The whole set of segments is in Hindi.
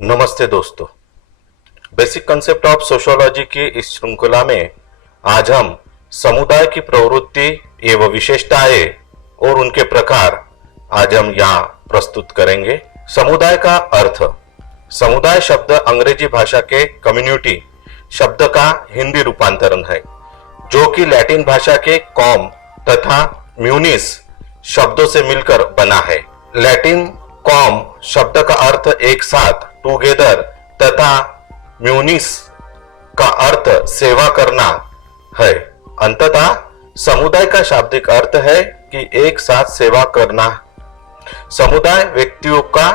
नमस्ते दोस्तों। बेसिक कंसेप्ट ऑफ सोशियोलॉजी की इस श्रृंखला में आज हम समुदाय की प्रवृत्ति एवं विशेषताएं और उनके प्रकार आज हम यहाँ प्रस्तुत करेंगे। समुदाय का अर्थ। समुदाय शब्द अंग्रेजी भाषा के कम्युनिटी शब्द का हिंदी रूपांतरण है, जो कि लैटिन भाषा के कॉम तथा म्यूनिस शब्दों से मिलकर बना है। लैटिन कॉम शब्द का अर्थ एक साथ, टुगेदर तथा म्यूनिस का अर्थ सेवा करना है। अंततः समुदाय का शाब्दिक अर्थ है कि एक साथ सेवा करना। समुदाय व्यक्तियों का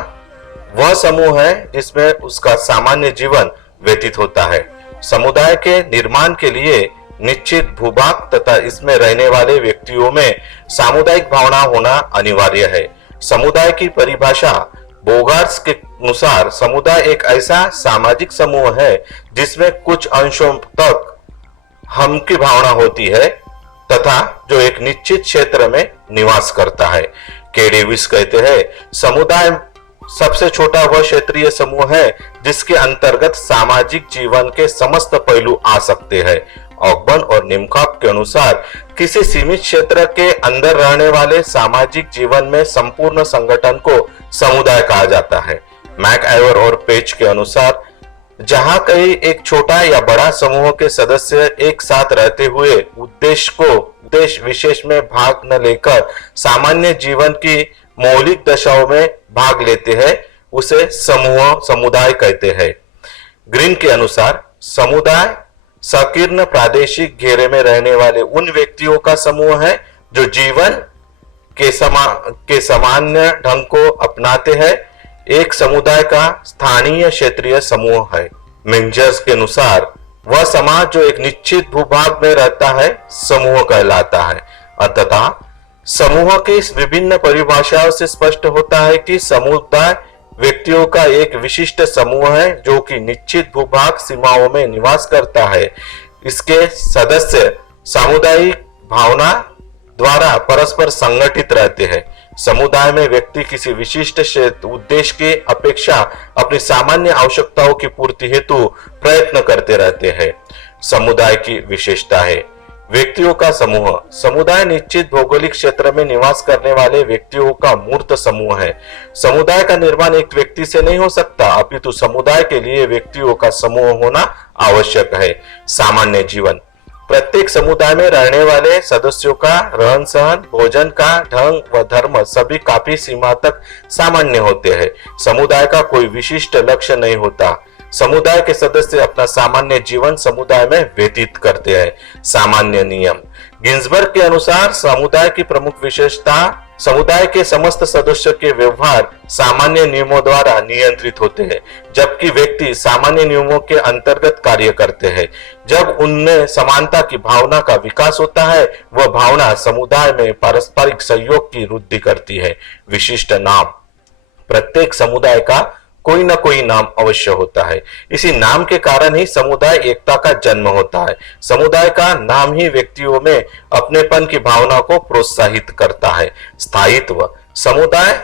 वह समूह है जिसमें उसका सामान्य जीवन व्यतीत होता है। समुदाय के निर्माण के लिए निश्चित भूभाग तथा इसमें रहने वाले व्यक्तियों में सामुदायिक भावना होना अनिवार्य है। समुदाय की परिभाषा बोगार्ट्स के अनुसार समुदाय एक ऐसा सामाजिक समूह है जिसमें कुछ अंशों तक हम की भावना होती है तथा जो एक निश्चित क्षेत्र में निवास करता है। के डेविस कहते हैं, समुदाय सबसे छोटा वह क्षेत्रीय समूह है जिसके अंतर्गत सामाजिक जीवन के समस्त पहलू आ सकते हैं। ऑकबर्न और निमकॉप के अनुसार किसी सीमित क्षेत्र के अंदर रहने वाले सामाजिक जीवन में संपूर्ण संगठन को समुदाय कहा जाता है। मैकआइवर और पेज के अनुसार जहां कहीं एक छोटा या बड़ा समूह के सदस्य एक साथ रहते हुए उद्देश्य विशेष में भाग न लेकर सामान्य जीवन की मौलिक दशाओं में भाग लेते हैं, उसे समुदाय कहते हैं। ग्रीन के अनुसार समुदाय संकीर्ण प्रादेशिक घेरे में रहने वाले उन व्यक्तियों का समूह है जो जीवन के सामान्य ढंग को अपनाते हैं। एक समुदाय का स्थानीय क्षेत्रीय समूह है। मेंजर्स के अनुसार वह समाज जो एक निश्चित भूभाग में रहता है समूह कहलाता है। अतः समूह की विभिन्न परिभाषाओं से स्पष्ट होता है कि समुदाय व्यक्तियों का एक विशिष्ट समूह है जो कि निश्चित भूभाग सीमाओं में निवास करता है। इसके सदस्य सामुदायिक भावना द्वारा परस्पर संगठित रहते हैं। समुदाय में व्यक्ति किसी विशिष्ट उद्देश्य की अपेक्षा अपनी सामान्य आवश्यकताओं की पूर्ति हेतु प्रयत्न करते रहते हैं। समुदाय की विशेषता है। व्यक्तियों का समूह। समुदाय निश्चित भौगोलिक क्षेत्र में निवास करने वाले व्यक्तियों का मूर्त समूह है। समुदाय का निर्माण एक व्यक्ति से नहीं हो सकता, अपितु समुदाय के लिए व्यक्तियों का समूह होना आवश्यक है। सामान्य जीवन। प्रत्येक समुदाय में रहने वाले सदस्यों का रहन सहन, भोजन का ढंग व धर्म सभी काफी सीमा तक सामान्य होते हैं। समुदाय का कोई विशिष्ट लक्ष्य नहीं होता। समुदाय के सदस्य अपना सामान्य जीवन समुदाय में व्यतीत करते हैं। सामान्य नियम। गिन्सबर्ग के अनुसार समुदाय की प्रमुख विशेषता समुदाय के समस्त सदस्यों के व्यवहार सामान्य नियमों द्वारा नियंत्रित होते हैं, जबकि व्यक्ति सामान्य नियमों के अंतर्गत कार्य करते हैं। जब उनमें समानता की भावना का विकास होता है, वह भावना समुदाय में पारस्परिक सहयोग की वृद्धि करती है। विशिष्ट नाम। प्रत्येक समुदाय का कोई ना कोई नाम अवश्य होता है। इसी नाम के कारण ही समुदाय एकता का जन्म होता है। समुदाय का नाम ही व्यक्तियों में अपनेपन की भावना को प्रोत्साहित करता है। स्थायित्व। समुदाय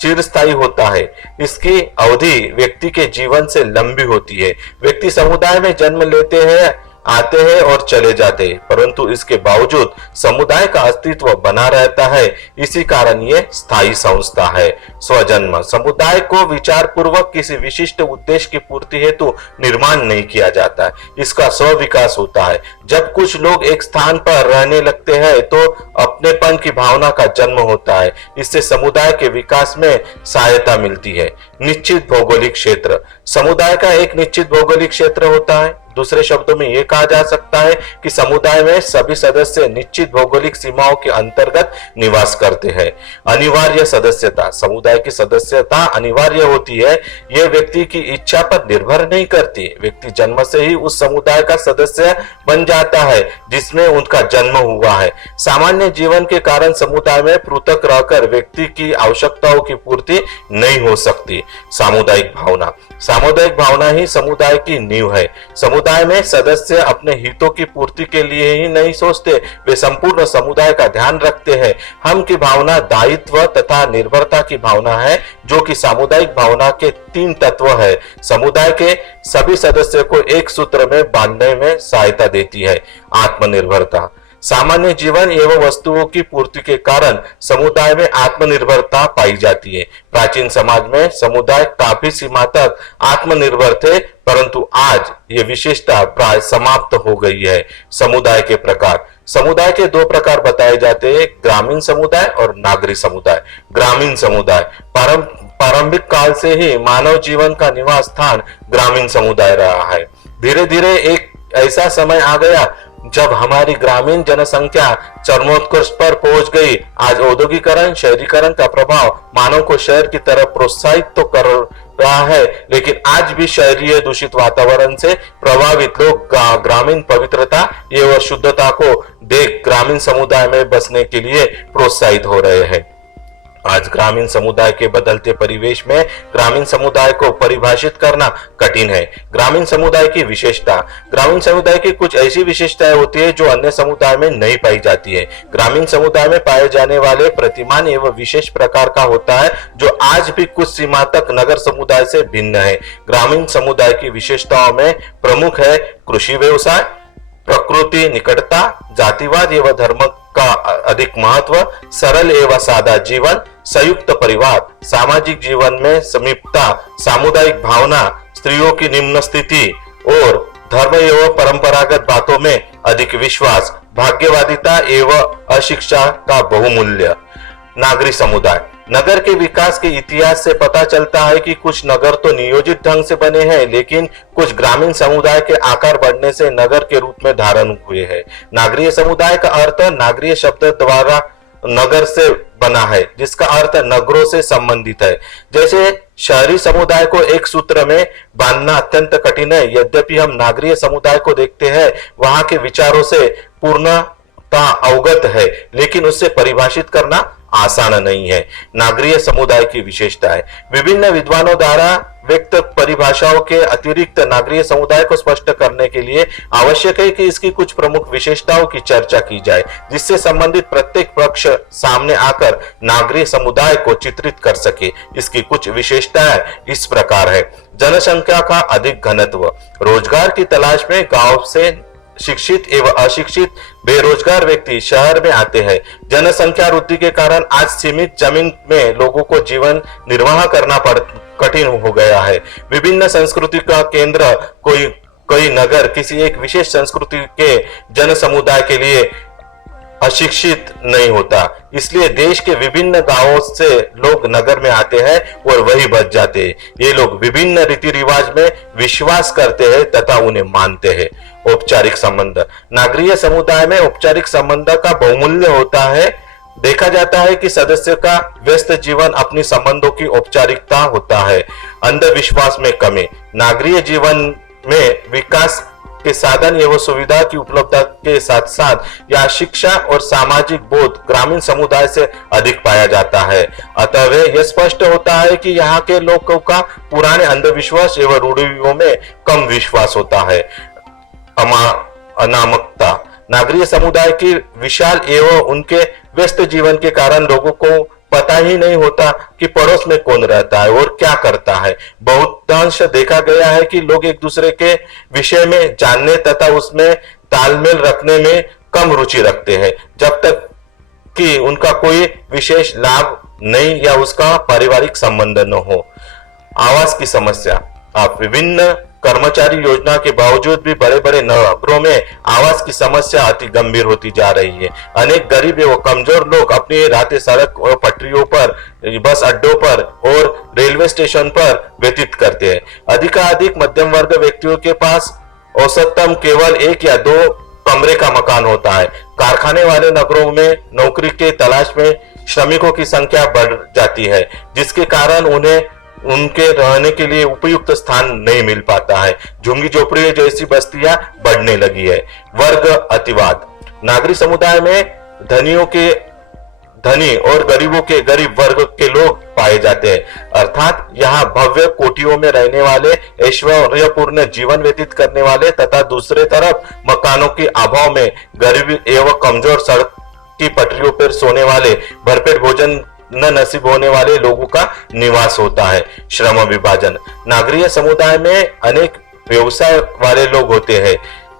चिरस्थायी होता है। इसकी अवधि व्यक्ति के जीवन से लंबी होती है। व्यक्ति समुदाय में जन्म लेते हैं, आते हैं और चले जाते हैं, परंतु इसके बावजूद समुदाय का अस्तित्व बना रहता है। इसी कारण ये स्थायी संस्था है। स्वजन्म। समुदाय को विचार पूर्वक किसी विशिष्ट उद्देश्य की पूर्ति हेतु निर्माण नहीं किया जाता है, इसका स्व विकास होता है। जब कुछ लोग एक स्थान पर रहने लगते हैं तो अपनेपन की भावना का जन्म होता है। इससे समुदाय के विकास में सहायता मिलती है। निश्चित भौगोलिक क्षेत्र। समुदाय का एक निश्चित भौगोलिक क्षेत्र होता है। दूसरे शब्दों में यह कहा जा सकता है कि समुदाय में सभी सदस्य निश्चित भौगोलिक सीमाओं के अंतर्गत निवास करते हैं। अनिवार्य सदस्यता। समुदाय की सदस्यता अनिवार्य होती है। यह व्यक्ति की इच्छा पर निर्भर नहीं करती। व्यक्ति जन्म से ही उस समुदाय का सदस्य बन जाता है जिसमें उनका जन्म हुआ है। सामान्य जीवन के कारण समुदाय में पृथक रहकर व्यक्ति की आवश्यकताओं की पूर्ति नहीं हो सकती। सामुदायिक भावना। सामुदायिक भावना ही समुदाय की नींव है। समुदाय में सदस्य अपने हितों की पूर्ति के लिए ही नहीं सोचते, वे संपूर्ण समुदाय का ध्यान रखते हैं। हम की भावना दायित्व तथा निर्भरता की भावना है, जो कि सामुदायिक भावना के 3 तत्व है। समुदाय के सभी सदस्यों को एक सूत्र में बांधने में सहायता देती है। आत्मनिर्भरता। सामान्य जीवन एवं वस्तुओं की पूर्ति के कारण समुदाय में आत्मनिर्भरता पाई जाती है। प्राचीन समाज में समुदाय काफी सीमा तक आत्मनिर्भर थे, परंतु आज ये विशेषता प्राय समाप्त हो गई है। समुदाय के प्रकार। समुदाय के 2 प्रकार बताए जाते हैं, ग्रामीण समुदाय और नागरिक समुदाय। ग्रामीण समुदाय प्रारंभिक काल से ही मानव जीवन का निवास स्थान ग्रामीण समुदाय रहा है। धीरे धीरे एक ऐसा समय आ गया जब हमारी ग्रामीण जनसंख्या चरमोत्कर्ष पर पहुंच गई। आज औद्योगिकरण, शहरीकरण का प्रभाव मानव को शहर की तरफ प्रोत्साहित तो कर रहा है, लेकिन आज भी शहरीय दूषित वातावरण से प्रभावित लोग ग्रामीण पवित्रता एवं शुद्धता को देख ग्रामीण समुदाय में बसने के लिए प्रोत्साहित हो रहे हैं। आज ग्रामीण समुदाय के बदलते परिवेश में ग्रामीण समुदाय को परिभाषित करना कठिन है। ग्रामीण समुदाय की विशेषता। ग्रामीण समुदाय की कुछ ऐसी विशेषताएं होती है जो अन्य समुदाय में नहीं पाई जाती है। ग्रामीण समुदाय में पाए जाने वाले प्रतिमान एवं विशेष प्रकार का होता है, जो आज भी कुछ सीमा तक नगर समुदाय से भिन्न है। ग्रामीण समुदाय की विशेषताओं में प्रमुख है कृषि व्यवसाय, प्रकृति निकटता, जातिवाद एवं धर्म का अधिक महत्व, सरल एवं सादा जीवन, संयुक्त परिवार, सामाजिक जीवन में समीपता, सामुदायिक भावना, स्त्रियों की निम्न स्थिति और धर्म एवं परंपरागत बातों में अधिक विश्वास, भाग्यवादिता एवं अशिक्षा का बहुमूल्य। नागरिक समुदाय। नगर के विकास के इतिहास से पता चलता है कि कुछ नगर तो नियोजित ढंग से बने हैं, लेकिन कुछ ग्रामीण समुदाय के आकार बढ़ने से नगर के रूप में धारण हुए हैं। नागरीय समुदाय का अर्थ नागरीय शब्द द्वारा नगर से बना है, जिसका अर्थ नगरों से संबंधित है। जैसे शहरी समुदाय को एक सूत्र में बांधना अत्यंत कठिन है, यद्यपि हम नागरीय समुदाय को देखते हैं, वहां के विचारों से पूर्णता अवगत है, लेकिन उससे परिभाषित करना आसान नहीं है। नागरीय समुदाय की विशेषता है। विभिन्न विद्वानों द्वारा व्यक्त परिभाषाओं के अतिरिक्त नागरीय समुदाय को स्पष्ट करने के लिए आवश्यक है कि इसकी कुछ प्रमुख विशेषताओं की चर्चा की जाए, जिससे संबंधित प्रत्येक पक्ष सामने आकर नागरीय समुदाय को चित्रित कर सके। इसकी कुछ विशेषताएं इस प्रकार है। जनसंख्या का अधिक घनत्व। रोजगार की तलाश में गांव से शिक्षित एवं अशिक्षित बेरोजगार व्यक्ति शहर में आते हैं। जनसंख्या वृद्धि के कारण आज सीमित जमीन में लोगों को जीवन निर्वाह करना कठिन हो गया है। विभिन्न संस्कृति का केंद्र कोई नगर किसी एक विशेष संस्कृति के जन समुदाय के लिए अशिक्षित नहीं होता, इसलिए देश के विभिन्न गांवों से लोग नगर में आते हैं और वही बच जाते हैं। ये लोग विभिन्न रीति रिवाज में विश्वास करते हैं तथा उन्हें मानते हैं। औपचारिक संबंध। नागरीय समुदाय में औपचारिक संबंध का बहुमूल्य होता है। देखा जाता है कि सदस्य का व्यस्त जीवन अपनी संबंधों की औपचारिकता होता है। अंधविश्वास में कमी। नागरीय जीवन में विकास के साधन एवं सुविधा की उपलब्धता के साथ साथ या शिक्षा और सामाजिक बोध ग्रामीण समुदाय से अधिक पाया जाता है। अतः यह स्पष्ट होता है कि यहाँ के लोगों का पुराने अंधविश्वास एवं रूढ़ियों में कम विश्वास होता है। अनामकता। नागरीय समुदाय की विशाल एवं उनके व्यस्त जीवन के कारण लोगों को पता ही नहीं होता कि पड़ोस में कौन रहता है और क्या करता है। बहुतांश देखा गया है कि लोग एक दूसरे के विषय में जानने तथा उसमें तालमेल रखने में कम रुचि रखते हैं, जब तक कि उनका कोई विशेष लाभ नहीं या उसका पारिवारिक संबंध न हो। आवास की समस्या। आप विभिन्न कर्मचारी योजना के बावजूद भी बड़े बड़े नगरों में आवास की समस्या अति गंभीर होती जा रही है। अनेक गरीब एवं कमजोर लोग अपनी रातें सड़क और पटरियों पर, बस अड्डों पर और रेलवे स्टेशन पर व्यतीत करते हैं। अधिकाधिक मध्यम वर्ग व्यक्तियों के पास औसतम केवल 1 या 2 कमरे का मकान होता है। कारखाने वाले नगरों में नौकरी के तलाश में श्रमिकों की संख्या बढ़ जाती है, जिसके कारण उन्हें उनके रहने के लिए उपयुक्त स्थान नहीं मिल पाता है। झुग्गी झोपड़ी जैसी बस्तियां बढ़ने लगी है। वर्ग अतिवाद। नागरिक समुदाय में धनियों के धनी और गरीबों के गरीब वर्ग के लोग पाए जाते हैं। अर्थात यहाँ भव्य कोठियों में रहने वाले, ऐश्वर्यपूर्ण जीवन व्यतीत करने वाले तथा दूसरे तरफ मकानों के अभाव में गरीब एवं कमजोर सड़क की पटरियों पर सोने वाले, भरपेट भोजन न नसीब होने वाले लोगों का निवास होता है। श्रम विभाजन। नागरीय समुदाय में अनेक व्यवसाय वाले लोग होते हैं।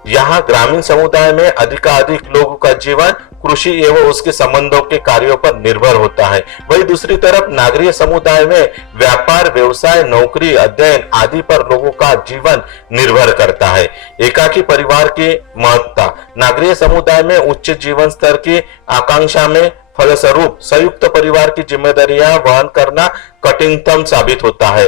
यहाँ ग्रामीण समुदाय में अधिकाधिक लोगों का जीवन कृषि एवं उसके संबंधों के कार्यों पर निर्भर होता है। वहीं दूसरी तरफ नागरीय समुदाय में व्यापार, व्यवसाय, नौकरी, अध्ययन आदि पर लोगों का जीवन निर्भर करता है। एकाकी परिवार की महत्ता। नागरीय समुदाय में उच्च जीवन स्तर की आकांक्षा में फलस्वरूप संयुक्त परिवार की जिम्मेदारियां वहन करना कठिनतम साबित होता है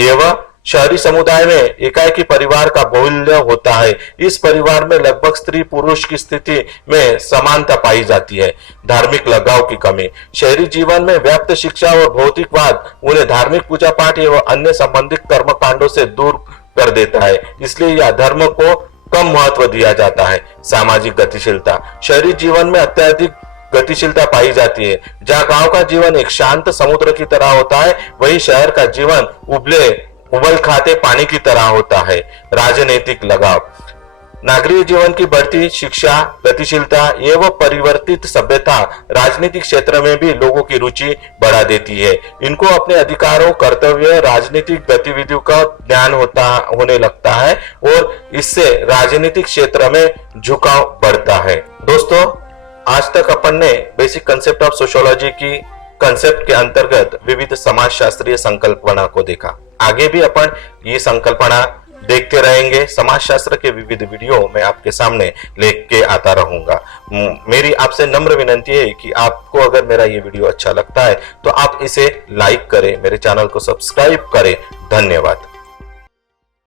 एवं शहरी समुदाय में एकाकी परिवार का बाहुल्य होता है। इस परिवार में लगभग स्त्री पुरुष की स्थिति में समानता पाई जाती है। धार्मिक लगाव की कमी। शहरी जीवन में व्याप्त शिक्षा और भौतिकवाद उन्हें धार्मिक पूजा पाठ एवं अन्य संबंधित कर्मकांडों से दूर कर देता है, इसलिए यह धर्म को कम महत्व दिया जाता है। सामाजिक गतिशीलता। शहरी जीवन में अत्यधिक गतिशीलता पाई जाती है। जहाँ गांव का जीवन एक शांत समुद्र की तरह होता है, वहीं शहर का जीवन उबल खाते पानी की तरह होता है। राजनीतिक लगाव। नागरिक जीवन की बढ़ती शिक्षा, गतिशीलता एवं परिवर्तित सभ्यता राजनीतिक क्षेत्र में भी लोगों की रुचि बढ़ा देती है। इनको अपने अधिकारों, कर्तव्य, राजनीतिक गतिविधियों का ज्ञान होने लगता है और इससे राजनीतिक क्षेत्र में झुकाव बढ़ता है। दोस्तों, आज तक अपन ने बेसिक कंसेप्ट ऑफ सोशियोलॉजी की कंसेप्ट के अंतर्गत विविध समाज शास्त्रीय संकल्पना को देखा। आगे भी अपन ये संकल्पना देखते रहेंगे। समाज शास्त्र के विविध वीडियो मैं आपके सामने लेके आता रहूंगा। मेरी आपसे नम्र विनंती है कि आपको अगर मेरा ये वीडियो अच्छा लगता है तो आप इसे लाइक करें, मेरे चैनल को सब्सक्राइब करें। धन्यवाद।